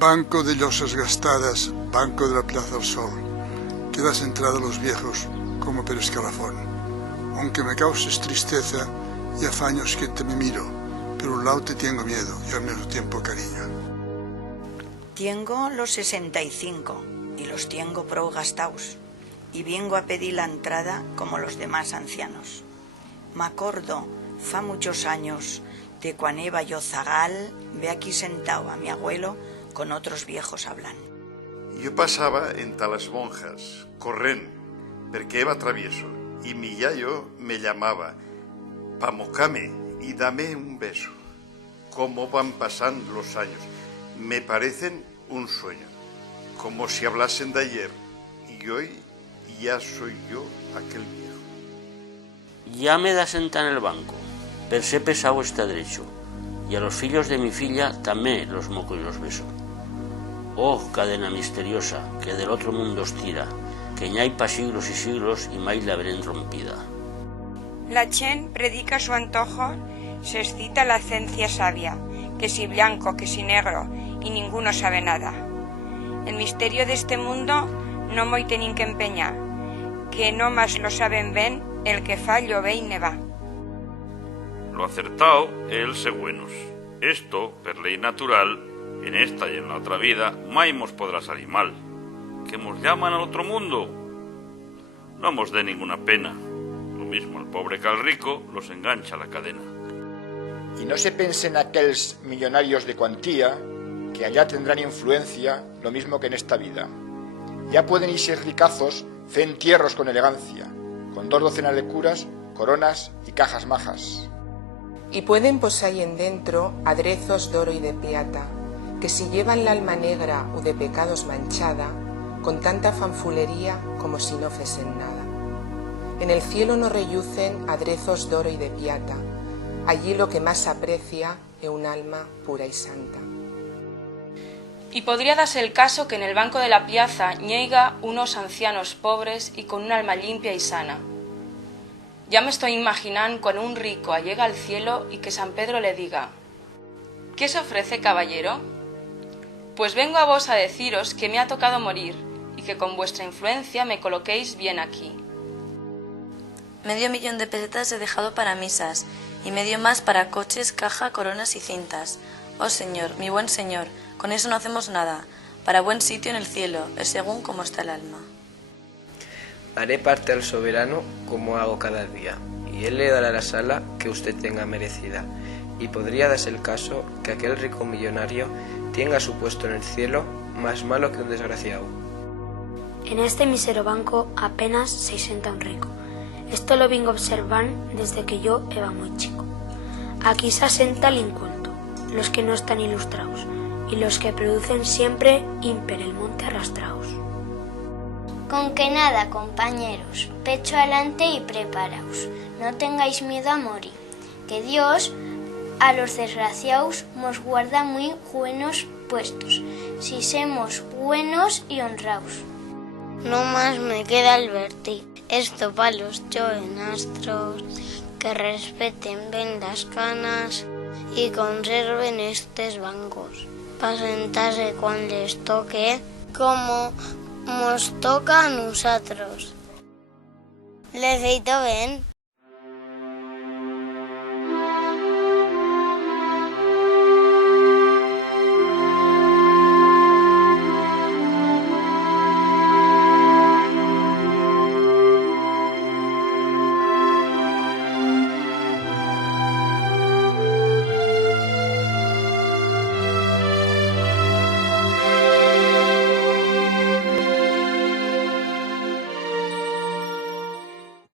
Banco de llosas gastadas, banco de la Plaza del Sol, quedas entrada a los viejos como per escalafón. Aunque me causes tristeza y afaños que te me miro, pero un lado te tengo miedo y al mismo tiempo cariño. Tengo los 65 y los tengo pro gastaos y vengo a pedir la entrada como los demás ancianos. Me acordo, fa muchos años, de cuando iba yo zagal, ve aquí sentado a mi abuelo con otros viejos hablan. Yo pasaba entre las monjas, corren, porque iba travieso, y mi yayo me llamaba, pamocame y dame un beso. Cómo van pasando los años, me parecen un sueño, como si hablasen de ayer, y hoy ya soy yo aquel viejo. Ya me da sentar en el banco, per ser pesado está derecho, y a los fillos de mi filla también los moco y los beso. Oh, cadena misteriosa, que del otro mundo os tira, que ña hay pa siglos y siglos y mai la verén rompida. La chen predica su antojo, se excita la ciencia sabia, que si blanco, que si negro, y ninguno sabe nada. El misterio de este mundo no moi tenin que empeñar, que no más lo saben ben el que fa lo ve y ne va. Lo acertao é el ser buenos. Esto, per ley natural, en esta y en la otra vida, mai mos podrá salir mal. Que mos llaman al otro mundo, no mos dé ninguna pena. Lo mismo al pobre que al rico los engancha la cadena. Y no se pensen aquellos millonarios de cuantía, que allá tendrán influencia lo mismo que en esta vida. Ya pueden irse ricazos, fe entierros con elegancia, con 2 docenas de curas, coronas y cajas majas. Y pueden posayen dentro aderezos d'oro y de plata, que si llevan la alma negra o de pecados manchada, con tanta fanfulería como si no fuesen nada. En el cielo no relucen aderezos d'oro y de plata, allí lo que más aprecia es un alma pura y santa. Y podría darse el caso que en el banco de la piazza ñeiga unos ancianos pobres y con un alma limpia y sana. Ya me estoy imaginando cuando un rico llega al cielo y que San Pedro le diga: ¿qué se ofrece, caballero? Pues vengo a vos a deciros que me ha tocado morir y que con vuestra influencia me coloquéis bien aquí. Medio millón de pesetas he dejado para misas y medio más para coches, caja, coronas y cintas. Oh señor, mi buen señor, con eso no hacemos nada. Para buen sitio en el cielo, es según como está el alma. Haré parte al soberano como hago cada día, y él le dará la sala que usted tenga merecida. Y podría darse el caso que aquel rico millonario tenga su puesto en el cielo más malo que un desgraciado. En este mísero banco apenas se sienta un rico. Esto lo vengo observando desde que yo era muy chico. Aquí se asenta el inculto, los que no están ilustrados, y los que producen siempre imper el monte arrastraos. Con que nada, compañeros, pecho adelante y preparaos. No tengáis miedo a morir, que Dios a los desgraciados nos guarda muy buenos puestos, si somos buenos y honrados. No más me queda advertir, esto pa' los jovenastros, que respeten bien las canas y conserven estos bancos, pa' sentarse cuando les toque, como nos toca a nosotros. ¿Le feito bien?